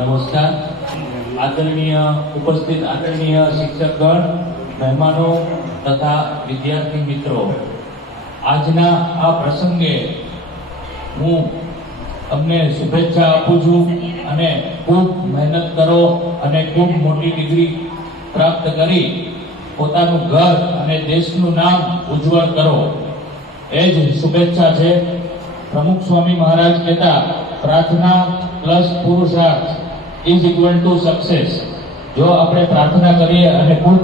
નમસ્કાર. આદરણીય ઉપસ્થિત આદરણીય શિક્ષકગણ, મહેમાનો તથા વિદ્યાર્થી મિત્રો, આજના આ પ્રસંગે હું તમને શુભેચ્છા આપું છું અને ખૂબ મહેનત કરો અને ખૂબ મોટી ડિગ્રી પ્રાપ્ત કરી પોતાનું ઘર અને દેશનું નામ ઉજ્જવળ કરો, એ જ શુભેચ્છા છે. પ્રમુખ સ્વામી મહારાજ કહેતા, પ્રાર્થના પ્લસ પુરુષાર્થ ઇઝ ઇક્વલ ટુ સક્સેસ. જો આપણે પ્રાર્થના કરીએ અને ખૂબ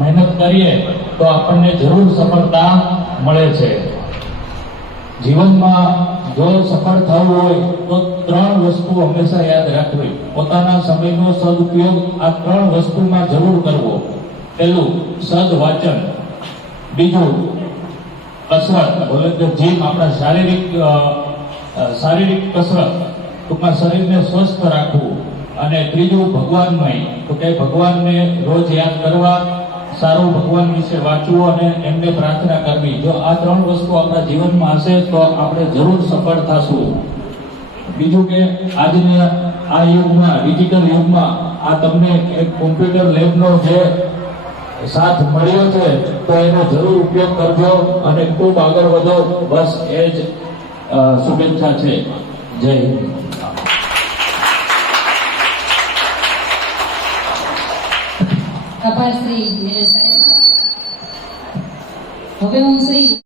મહેનત કરીએ તો આપણને જરૂર સફળતા મળે છે. જીવનમાં જો સફળ થવું હોય તો 3 વસ્તુ હંમેશા યાદ રાખવી. પોતાના સમયનો સદુપયોગ આ 3 વસ્તુમાં જરૂર કરવો. પહેલું સદવાચન, બીજું કસરત, બોલે કે જીમ, આપણા શારીરિક કસરત, ટૂંકમાં શરીરને સ્વસ્થ રાખવું, અને ત્રીજું ભગવાનમય, તો કે ભગવાનને રોજ યાદ કરવા, સારું ભગવાન વિશે વાંચવું અને એમને પ્રાર્થના કરવી. જો આ 3 વસ્તુ આપણા જીવનમાં હશે તો આપણે જરૂર સફળ થશું. બીજું કે આજના આ યુગમાં, ડિજિટલ યુગમાં, આ તમને એક કોમ્પ્યુટર લેબનો જે સાથ મળ્યો છે તો એનો જરૂર ઉપયોગ કરજો અને ખૂબ આગળ વધો. બસ એ જ શુભેચ્છા છે. જય હિન્દ. આભાર શ્રી નિલેશ સાહેબ. હવે હું શ્રી